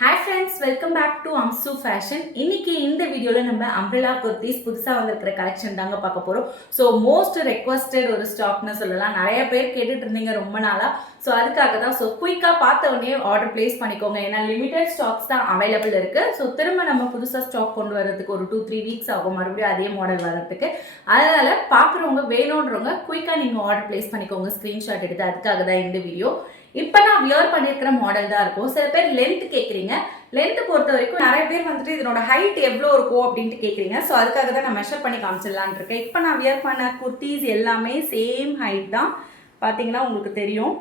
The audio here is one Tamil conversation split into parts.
Hi friends, welcome back to Amsu Fashion. இன்னைக்கு இந்த வீடியோல நம்ம umbrella kurtis புதுசா வந்திருக்கிற கலெக்ஷன் தாங்க பார்க்க போறோம். ஸோ மோஸ்ட் ரெக்வஸ்டட் ஒரு ஸ்டாக்னு சொல்லலாம். நிறைய பேர் கேட்டுட்டு இருந்தீங்க ரொம்ப நாளா. ஸோ அதுக்காக தான் குயிக்காக பார்த்த உடனே ஆர்டர் பிளேஸ் பண்ணிக்கோங்க. ஏன்னா லிமிடெட் ஸ்டாக்ஸ் தான் அவைலபிள் இருக்கு. ஸோ திரும்ப நம்ம புதுசாக ஸ்டாக் கொண்டு வரதுக்கு ஒரு 2-3 வீக்ஸ் ஆகும் மறுபடியும் அதே மாடல் வரதுக்கு. அதனால பார்க்குறவங்க வேணுன்றவங்க குயிக்காக நீங்கள் ஆர்டர் பிளேஸ் பண்ணிக்கோங்க ஸ்க்ரீன்ஷாட் எடுத்து. அதுக்காக தான் இந்த வீடியோ. இப்போ நான் வியர் பண்ணியிருக்கிற மாடல் தான் இருக்கும். சில பேர் லென்த் கேட்குறீங்க. லென்த் பொறுத்த வரைக்கும் நிறைய பேர் வந்துட்டு இதனோட ஹைட் எவ்வளோ இருக்கும் அப்படின்ட்டு கேட்குறீங்க. ஸோ அதுக்காக தான் நான் மெஷர் பண்ணி காமிச்சிடலான் இருக்கேன். இப்போ நான் வியர் பண்ண குர்த்திஸ் எல்லாமே சேம் ஹைட் தான். பார்த்தீங்கன்னா உங்களுக்கு தெரியும்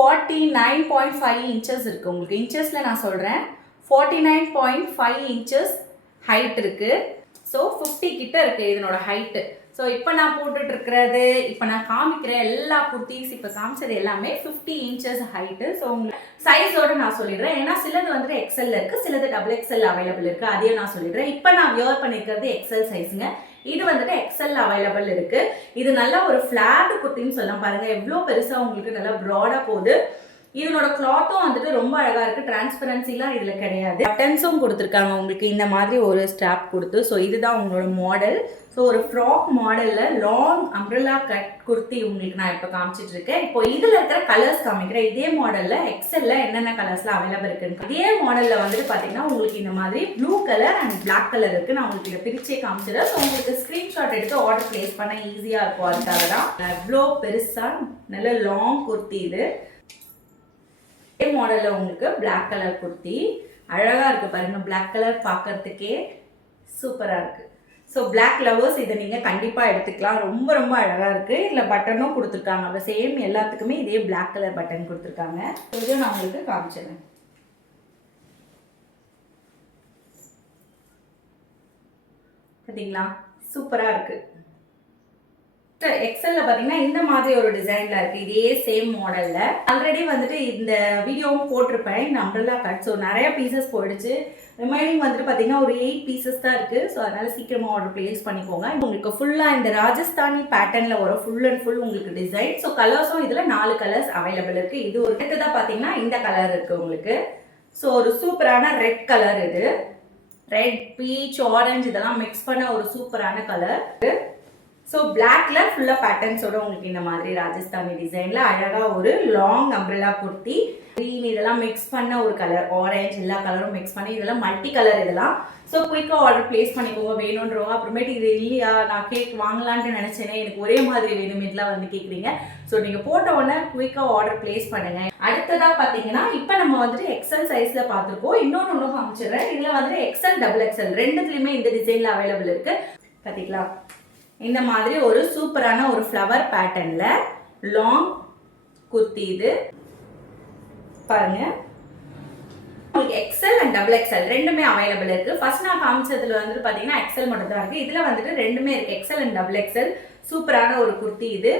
49.5 இன்ச்சஸ் இருக்குது. உங்களுக்கு இன்ச்சஸில் நான் சொல்கிறேன் 49.5 இன்ச்சஸ் ஹைட் இருக்குது. ஸோ 50 கிட்ட இருக்குது இதனோட ஹைட்டு. ஸோ இப்போ நான் போட்டுட்டு இருக்கிறது, இப்போ நான் காமிக்கிற எல்லா குர்த்திஸ் இப்போ காமிச்சது எல்லாமே 50 இன்ச்சஸ் ஹைட்டு. ஸோ உங்களுக்கு சைஸோடு நான் சொல்லிடுறேன். ஏன்னா சிலது வந்துட்டு எக்ஸல் இருக்குது, சிலது XXL அவைலபிள் இருக்குது. அதையும் நான் சொல்லிடுறேன். இப்போ நான் வியர் பண்ணியிருக்கிறது எக்ஸல் சைஸுங்க. இது வந்துட்டு எக்ஸல் அவைலபிள் இருக்குது. இது நல்லா ஒரு ஃப்ளாட் குர்த்தின்னு சொல்லலாம். பாருங்கள் எவ்வளோ பெருசாக உங்களுக்கு நல்லா ப்ராடாக போகுது. இதனோட கிளாத்தும் வந்துட்டு ரொம்ப அழகாக இருக்குது. டிரான்ஸ்பரன்சிலாம் இதில் கிடையாது. பட்டன்ஸும் கொடுத்துருக்காங்க உங்களுக்கு இந்த மாதிரி ஒரு ஸ்டாப் கொடுத்து. ஸோ இதுதான் உங்களோட மாடல். ஸோ ஒரு ஃப்ராக் மாடலில் லாங் அம்ப்ரெல்லா கட் குர்த்தி உங்களுக்கு நான் இப்போ காமிச்சிட்டு இருக்கேன். இப்போ இதில் இருக்கிற கலர்ஸ் காமிக்கிறேன். இதே மாடலில் எக்ஸல்ல என்னென்ன கலர்ஸ்லாம் அவைலபிள் இருக்குன்னு. இதே மாடலில் வந்துட்டு பார்த்தீங்கன்னா உங்களுக்கு இந்த மாதிரி blue colour and black colour இருக்குது. நான் உங்களுக்கு இதை பிரிச்சே காமிச்சிடுறேன். ஸோ உங்களுக்கு ஸ்க்ரீன்ஷாட் எடுத்து ஆர்டர் பிளேஸ் பண்ண ஈஸியாக இருக்கும். அதுக்காக தான் எவ்வளோ பெருசாக நல்ல லாங் குர்த்தி இது. இதே மாடலில் உங்களுக்கு பிளாக் கலர் குர்த்தி அழகாக இருக்குது பாருங்கள். பிளாக் கலர் பார்க்கறதுக்கே சூப்பராக இருக்குது. ஸோ பிளாக் லவர்ஸ் இதை நீங்கள் கண்டிப்பாக எடுத்துக்கலாம். ரொம்ப ரொம்ப அழகாக இருக்குது. இதில் பட்டனும் கொடுத்துருக்காங்க. அந்த சேம் எல்லாத்துக்குமே இதே பிளாக் கலர் பட்டன் கொடுத்துருக்காங்க. இதையும் நான் உங்களுக்கு காமிச்சிடுறேன். பார்த்தீங்களா சூப்பராக இருக்குது. எக்ஸல்ல பார்த்தீங்கன்னா இந்த மாதிரி ஒரு டிசைனில் இருக்குது. இதே சேம் மாடலில் ஆல்ரெடி வந்துட்டு இந்த வீடியோவும் போட்டிருப்பேன். இந்த அம்ப்ரெல்லா கட். ஸோ நிறைய பீசஸ் போயிடுச்சு. ரிமைனிங் வந்துட்டு பார்த்தீங்கன்னா ஒரு 8 பீசஸ் தான் இருக்குது. ஸோ அதனால் சீக்கிரமாக ஆர்டர் பிளேஸ் பண்ணிக்கோங்க. உங்களுக்கு ஃபுல்லாக இந்த ராஜஸ்தானி பேட்டர்னில் வரும் ஃபுல் அண்ட் ஃபுல் உங்களுக்கு டிசைன். ஸோ கலர்ஸும் இதில் 4 கலர்ஸ் அவைலபிள் இருக்குது. இது ஒரு தான் பார்த்தீங்கன்னா இந்த கலர் இருக்குது உங்களுக்கு. ஸோ ஒரு சூப்பரான ரெட் கலர். இது ரெட், பீச், ஆரஞ்சு இதெல்லாம் மிக்ஸ் பண்ண ஒரு சூப்பரான கலர். ஸோ பிளாக்ல ஃபுல்லாக பேட்டர்ன்ஸோட உங்களுக்கு இந்த மாதிரி ராஜஸ்தானி டிசைனில் அழகாக ஒரு லாங் அம்ப்ரெல்லா குர்த்தி. க்ரீன் இதெல்லாம் மிக்ஸ் பண்ண ஒரு கலர், ஆரஞ்ச் எல்லா கலரும் மிக்ஸ் பண்ணி இதெல்லாம் மல்டி கலர் இதெல்லாம். ஸோ குயிக்காக ஆர்டர் பிளேஸ் பண்ணிக்கோங்க வேணுன்றவங்க. அப்புறமேட்டு இது இல்லையா நான் கேக் வாங்கலான்ட்டு நினச்சேனே எனக்கு ஒரே மாதிரி வேணும் இதெல்லாம் வந்து கேட்குறீங்க. ஸோ நீங்கள் போட்ட உடனே குயிக்காக ஆர்டர் பிளேஸ் பண்ணுங்கள். அடுத்ததாக பார்த்தீங்கன்னா இப்போ நம்ம வந்துட்டு எக்ஸல் சைஸில் பார்த்துருக்கோம். இன்னொன்று காமிச்சிடுறேன். இதில் வந்துட்டு XL, XXL ரெண்டுத்துலேயுமே இந்த டிசைனில் அவைலபிள் இருக்குது. பார்த்தீங்களா இந்த மாதிரி ஒரு சூப்பரான ஒரு ஃப்ளவர் பேட்டர்ன்ல லாங் குர்த்தி. இது பாருங்க உங்களுக்கு XL அண்ட் XXL ரெண்டுமே அவைலபிள் இருக்கு. ஃபர்ஸ்ட் நான் காமிச்சதுல வந்துட்டு பாத்தீங்கன்னா XL மட்டும் தான் இருக்கு. இதுல வந்துட்டு ரெண்டுமே இருக்கு, XL அண்ட் XXL. சூப்பரான ஒரு குர்த்தி. இது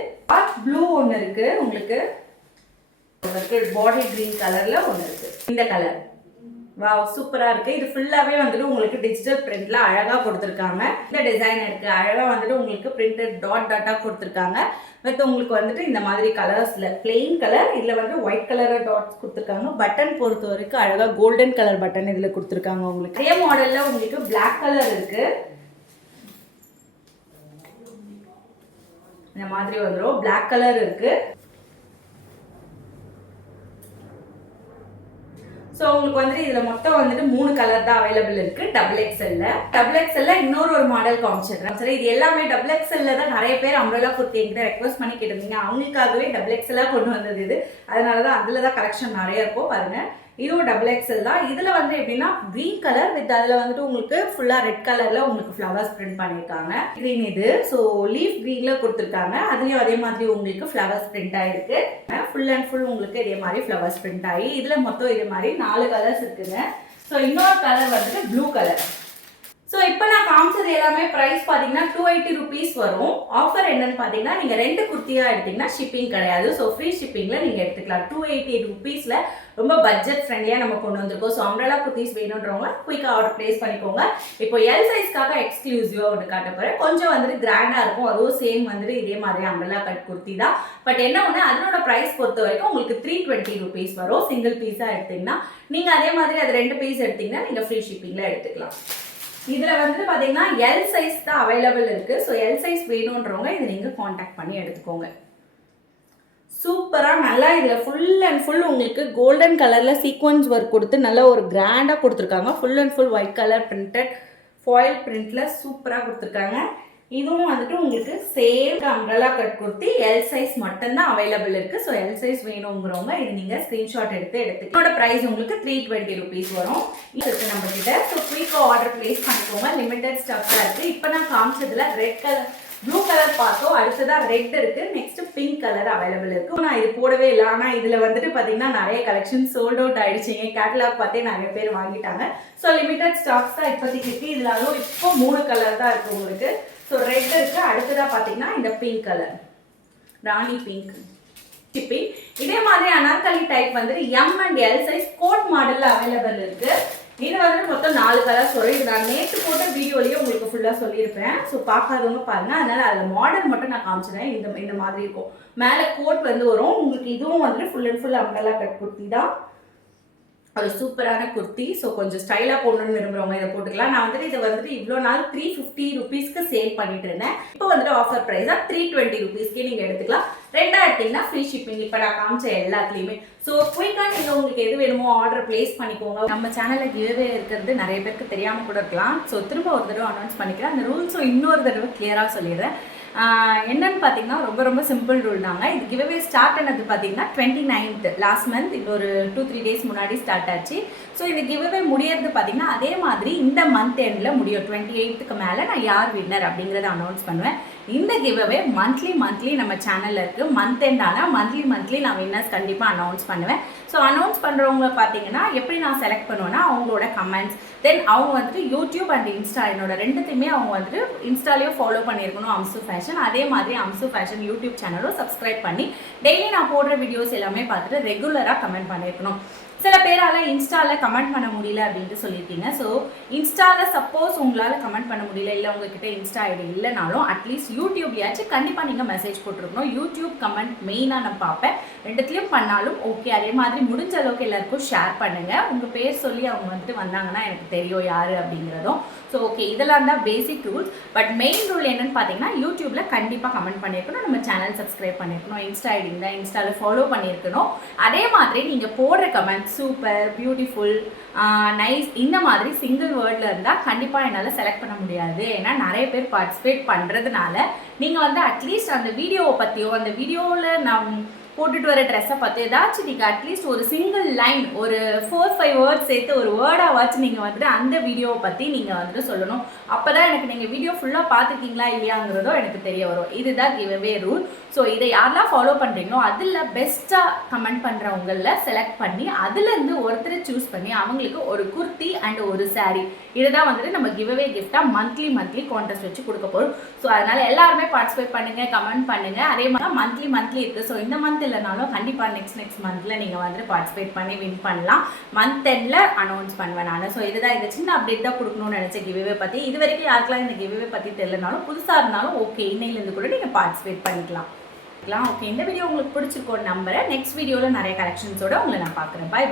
ப்ளூ ஒன்று இருக்கு உங்களுக்கு, பாட்டில் கிரீன் கலர்ல ஒன்று இருக்கு. இந்த கலர் வாவ் சூப்பராக இருக்குது. இது ஃபுல்லாகவே வந்துட்டு உங்களுக்கு டிஜிட்டல் பிரிண்டில் அழகாக கொடுத்துருக்காங்க. இந்த டிசைன் இருக்குது அழகாக வந்துட்டு உங்களுக்கு பிரிண்டட் டாட்டாக கொடுத்துருக்காங்க. வித் உங்களுக்கு வந்துட்டு இந்த மாதிரி கலர்ஸில் பிளெயின் கலர், இதில் வந்து ஒயிட் கலரில் டாட்ஸ் கொடுத்துருக்காங்க. பட்டன் பொறுத்த வரைக்கும் அழகாக கோல்டன் கலர் பட்டன் இதில் கொடுத்துருக்காங்க. உங்களுக்கு அதே மாடலில் உங்களுக்கு பிளாக் கலர் இருக்குது. இந்த மாதிரி வந்துடும் பிளாக் கலர் இருக்குது. ஸோ உங்களுக்கு வந்துட்டு இதில் மொத்தம் வந்துட்டு 3 கலர் தான் அவைலபிள் இருக்குது. XXL இன்னொரு மாடல் காமிச்சிடுறேன். சரி இது எல்லாமே XXL தான் நிறைய பேர் அம்ப்ரெல்லா குர்த்தி என்கிட்ட ரெக்வஸ்ட் பண்ணி கேட்டிருந்தீங்க. அவங்களுக்காகவே XXL கொண்டு வந்தது இது. அதனால தான் அதில் தான் கலெக்ஷன் நிறைய இருக்கும் பாருங்கள். இதுவும் XXL தான். இதில் வந்து எப்படின்னா க்ரீன் கலர் வித் அதில் வந்துட்டு உங்களுக்கு ஃபுல்லாக ரெட் கலரில் உங்களுக்கு ஃப்ளவர்ஸ் பிரிண்ட் பண்ணியிருக்காங்க. க்ரீன் இது. ஸோ லீஃப் க்ரீனில் கொடுத்துருக்காங்க. அதுலேயும் அதே மாதிரி உங்களுக்கு ஃப்ளவர்ஸ் பிரிண்ட் ஆகிருக்கு. ஃபுல் அண்ட் ஃபுல் உங்களுக்கு இதே மாதிரி ஃப்ளவர்ஸ் பிரிண்ட் ஆகி இதில் மொத்தம் இதே மாதிரி 4 கலர்ஸ் இருக்குங்க. ஸோ இன்னொரு கலர் வந்துட்டு ப்ளூ கலர். ஸோ இப்போ நான் காமிச்சது எல்லாமே ப்ரைஸ் பார்த்தீங்கன்னா 280 ருபீஸ் வரும். ஆஃபர் என்னன்னு பார்த்தீங்கன்னா நீங்கள் 2 குர்த்தியாக எடுத்தீங்கன்னா ஷிப்பிங் கிடையாது. ஸோ ஃப்ரீ ஷிப்பிங்கில் நீங்கள் எடுத்துக்கலாம். 280 ருபீஸில் ரொம்ப பட்ஜெட் ஃப்ரெண்ட்லியாக நம்ம கொண்டு வந்திருக்கோம். ஸோ அம்ப்ரெல்லா குர்த்திஸ் வேணுன்றவங்க குயிக்காக ஆர்டர் ப்ளேஸ் பண்ணிக்கோங்க. இப்போ எல் சைஸ்க்காக எக்ஸ்க்ளூசிவாக ஒன்று காட்ட போகிறேன். கொஞ்சம் வந்துட்டு கிராண்டாக இருக்கும். அதுவும் சேம் வந்துட்டு இதே மாதிரி அம்ப்ரெல்லா கட் குர்த்தி தான். பட் என்ன ஒன்று, அதனோட ப்ரைஸ் பொறுத்த வரைக்கும் உங்களுக்கு 320 ருபீஸ் வரும். சிங்கிள் பீஸாக எடுத்தீங்கன்னா நீங்கள் அதே மாதிரி அது 2 பீஸ் எடுத்தீங்கன்னா நீங்கள் ஃப்ரீ ஷிப்பிங்கில் எடுத்துக்கலாம். இதில் வந்துட்டு பார்த்தீங்கன்னா எல் சைஸ் தான் அவைலபிள் இருக்குது. ஸோ எல் சைஸ் வேணுன்றவங்க இதை நீங்கள் காண்டாக்ட் பண்ணி எடுத்துக்கோங்க. சூப்பராக நல்லா இதில் ஃபுல் அண்ட் ஃபுல் உங்களுக்கு கோல்டன் கலரில் சீக்வன்ஸ் ஒர்க் கொடுத்து நல்லா ஒரு கிராண்டாக கொடுத்துருக்காங்க. Full and full white colour printed foil பிரிண்டில் சூப்பராக கொடுத்துருக்காங்க. இதுவும் வந்துட்டு உங்களுக்கு same umbrella cut kurti L size மட்டும்தான் அவைலபிள் இருக்குது. ஸோ எல் சைஸ் வேணுங்கிறவங்க இது நீங்கள் ஸ்க்ரீன்ஷாட் எடுத்துக்கலாம். இதோட ப்ரைஸ் உங்களுக்கு 320 ருபீஸ் வரும். இது இருக்குது நம்ம கிட்ட. ஸோ குயிக்காக ஆர்டர் ப்ளேஸ் பண்ணிக்கோங்க. லிமிடெட் ஸ்டாக் தான் இருக்குது. இப்போ நான் காமிச்சதுல ரெட் கலர் ப்ளூ கலர் பார்த்தோம். அடுத்ததான் ரெட் இருக்குது. நெக்ஸ்ட் பிங்க் கலர் அவைலபிள் இருக்குது. நான் இது போடவே இல்லை. ஆனால் இதில் வந்துட்டு பார்த்தீங்கன்னா நிறைய கலெக்ஷன் சோல்ட் அவுட் ஆயிடுச்சிங்க. கேட்டலாக் பார்த்தே நிறைய பேர் வாங்கிட்டாங்க. ஸோ லிமிடெட் ஸ்டாக்ஸ் தான் இப்போதைக்கு இருக்குது. இதில் அதுவும் இப்போ 3 கலர் தான் இருக்குது உங்களுக்கு. ஸோ ரெட் இருக்குது. அடுத்ததாக பார்த்தீங்கன்னா இந்த pink colour rani pink shipping. இதே மாதிரி அனார்கலி டைப் வந்துட்டு M and L size coat மாடலில் அவைலபிள் இருக்குது. இது வந்து மொத்தம் 4 கலர்ஸ் வரும். இது நான் நேற்று போட்ட வீடியோலேயே உங்களுக்கு ஃபுல்லாக சொல்லியிருப்பேன். ஸோ பார்க்காதவங்க பாருங்கள். அதனால் அதில் மாடல் மட்டும் நான் காமிச்சிடுறேன். இந்த மாதிரி இருக்கும். மேலே கோட் வந்து வரும் உங்களுக்கு. இதுவும் வந்துட்டு full and full umbrella cut kurti தான். ஒரு சூப்பரான குர்த்தி. ஸோ கொஞ்சம் ஸ்டைலாக போடணும்னு விரும்புகிறவங்க இதை போட்டுக்கலாம். நான் வந்துட்டு இதை வந்துட்டு இவ்வளோ நாள் 350 ருபீஸ்க்கு சேல் பண்ணிட்டு இருந்தேன். இப்போ வந்துட்டு ஆஃபர் ப்ரைஸாக 320 ருபீஸ்க்கே நீங்கள் எடுத்துக்கலாம். 2 எடுத்தீங்கன்னா ஃப்ரீ ஷிப்பிங். இப்போ நான் காமிச்ச எல்லாத்துலேயுமே. ஸோ குயிக்காக நீங்கள் உங்களுக்கு எது வேணுமோ ஆர்டர் ப்ளேஸ் பண்ணிக்கோங்க. நம்ம சேனலில் கிவ்வே இருக்கிறது நிறைய பேருக்கு தெரியாமல் கூட இருக்கலாம். ஸோ திரும்ப ஒரு தடவை அனௌன்ஸ் பண்ணிக்கிறேன். அந்த ரூல்ஸும் இன்னொரு தடவை கிளியராக சொல்லிடுறேன். என்னன்னு பார்த்தீங்கன்னா ரொம்ப சிம்பிள் ரூல் தாங்க. இது கிவ்அவே ஸ்டார்ட் ஆனது பார்த்தீங்கன்னா 29th லாஸ்ட் மந்த். இது ஒரு 2-3 டேஸ் முன்னாடி ஸ்டார்ட் ஆச்சு. ஸோ இந்த கிவ்அவே முடியறது பார்த்தீங்கன்னா அதே மாதிரி இந்த மந்த் எண்டில் முடியும். 28க்கு மேலே நான் யார் வின்னர் அப்படிங்கிறத அனௌன்ஸ் பண்ணுவேன். இந்த கிவ்அவே மந்த்லி நம்ம சேனலில் இருக்குது. மந்த் எண்ட் ஆனால் மந்த்லி நான் வின்னர்ஸ் கண்டிப்பாக அனௌன்ஸ் பண்ணுவேன். ஸோ அனௌன்ஸ் பண்ணுறவங்க பார்த்தீங்கன்னா எப்படி நான் செலக்ட் பண்ணுவேன்னா அவங்களோட கமெண்ட்ஸ், தென் அவங்க வந்துட்டு யூடியூப் அண்ட் இன்ஸ்டா என்னோட 2த்தையுமே அவங்க வந்துட்டு இன்ஸ்டாலேயும் ஃபாலோ பண்ணியிருக்கணும் அம்சு ஃபேஷன். அதே மாதிரி அம்சு ஃபேஷன் யூடியூப் சேனலும் சப்ஸ்கிரைப் பண்ணி டெய்லி நான் போடுற வீடியோஸ் எல்லாமே பார்த்துட்டு ரெகுலராக கமெண்ட் பண்ணியிருக்கணும். சில பேரால் இன்ஸ்டாவில் கமெண்ட் பண்ண முடியல அப்படின்ட்டு சொல்லியிருக்கீங்க. ஸோ இன்ஸ்டாவில் சப்போஸ் உங்களால் கமெண்ட் பண்ண முடியல, இல்லை உங்ககிட்ட இன்ஸ்டா ஐடி இல்லைனாலும் அட்லீஸ்ட் யூடியூப்யாச்சும் கண்டிப்பாக நீங்கள் மெசேஜ் போட்டிருக்கணும். யூடியூப் கமெண்ட் மெயினாக நான் பார்ப்பேன். 2த்துலேயும் பண்ணாலும் ஓகே. அதே மாதிரி முடிஞ்ச அளவுக்கு எல்லாருக்கும் ஷேர் பண்ணுங்கள். உங்கள் பேர் சொல்லி அவங்க வந்துட்டு வந்தாங்கன்னா எனக்கு தெரியும் யார் அப்படிங்கிறதும். ஸோ ஓகே, இதெல்லாம் தான் பேசிக் ரூல்ஸ். பட் மெயின் ரூல் என்னென்னு பார்த்தீங்கன்னா யூடியூப்பில் கண்டிப்பாக கமெண்ட் பண்ணியிருக்கணும், நம்ம சேனல் சப்ஸ்கிரைப் பண்ணியிருக்கணும், இன்ஸ்டா ஐடி இருந்தால் இன்ஸ்டாவில் ஃபாலோ பண்ணியிருக்கணும். அதே மாதிரி நீங்கள் போடுற கமெண்ட் சூப்பர், பியூட்டிஃபுல், நைஸ் இந்த மாதிரி சிங்கிள் வேர்டில் இருந்தால் கண்டிப்பாக என்னால் செலக்ட் பண்ண முடியாது. ஏன்னா நிறைய பேர் பார்ட்டிசிபேட் பண்ணுறதுனால நீங்கள் வந்து அட்லீஸ்ட் அந்த வீடியோவை பற்றியோ அந்த வீடியோவில் நான் போட்டுட்டு வர ட்ரெஸ்ஸை பார்த்து ஏதாச்சும் நீங்கள் அட்லீஸ்ட் ஒரு சிங்கிள் லைன் ஒரு 4-5 வேர்ட்ஸ் சேர்த்து ஒரு வேர்டாவாச்சும் நீங்கள் வந்துட்டு அந்த வீடியோவை பற்றி நீங்கள் வந்துட்டு சொல்லணும். அப்போ தான் எனக்கு நீங்கள் வீடியோ ஃபுல்லாக பார்த்துருக்கீங்களா இல்லையாங்கிறதோ எனக்கு தெரிய வரும். இதுதான் கிவ்அவே ரூல். ஸோ இதை யாரெல்லாம் ஃபாலோ பண்ணுறீங்களோ அதில் பெஸ்ட்டாக கமெண்ட் பண்ணுறவங்களில் செலக்ட் பண்ணி அதுலேருந்து ஒருத்தரை சூஸ் பண்ணி அவங்களுக்கு ஒரு குர்த்தி அண்ட் ஒரு சாரீ இதுதான் வந்துட்டு நம்ம கிவ்அவே கிஃப்டாக மந்த்லி கான்டெஸ்ட் வச்சு கொடுக்க போகிறோம். ஸோ அதனால் எல்லாருமே பார்ட்டிசிபேட் பண்ணுங்கள், கமெண்ட் பண்ணுங்கள். அதே மாதிரி மந்த்லி இருக்குது. ஸோ இந்த மந்த் இல்லைனாலும் கண்டிப்பாக நெக்ஸ்ட் மந்த்தில் நீங்கள் வந்துட்டு பார்ட்டிசிபேட் பண்ணி வின் பண்ணலாம். மந்த் எண்டில் அனௌன்ஸ் பண்ணுவேன் நான். ஸோ இதுதான் இந்த சின்ன அப்டேட் தான் கொடுக்கணும்னு நினச்ச கிவ்அவே பற்றி. இது வரைக்கும் யாருக்கெல்லாம் இந்த கிவ்அவே பற்றி தெரியலனாலும் புதுசாக இருந்தாலும் ஓகே, இன்னையிலேருந்து கூட நீங்கள் பார்ட்டிசிபேட் பண்ணிக்கலாம். ஓகே, இந்த வீடியோ உங்களுக்கு பிடிச்சிருக்கோன்னு நம்புறேன். நெக்ஸ்ட் வீடியோவில் நிறைய கலெக்ஷன்ஸோட உங்களை நான் பார்க்குறேன். பை.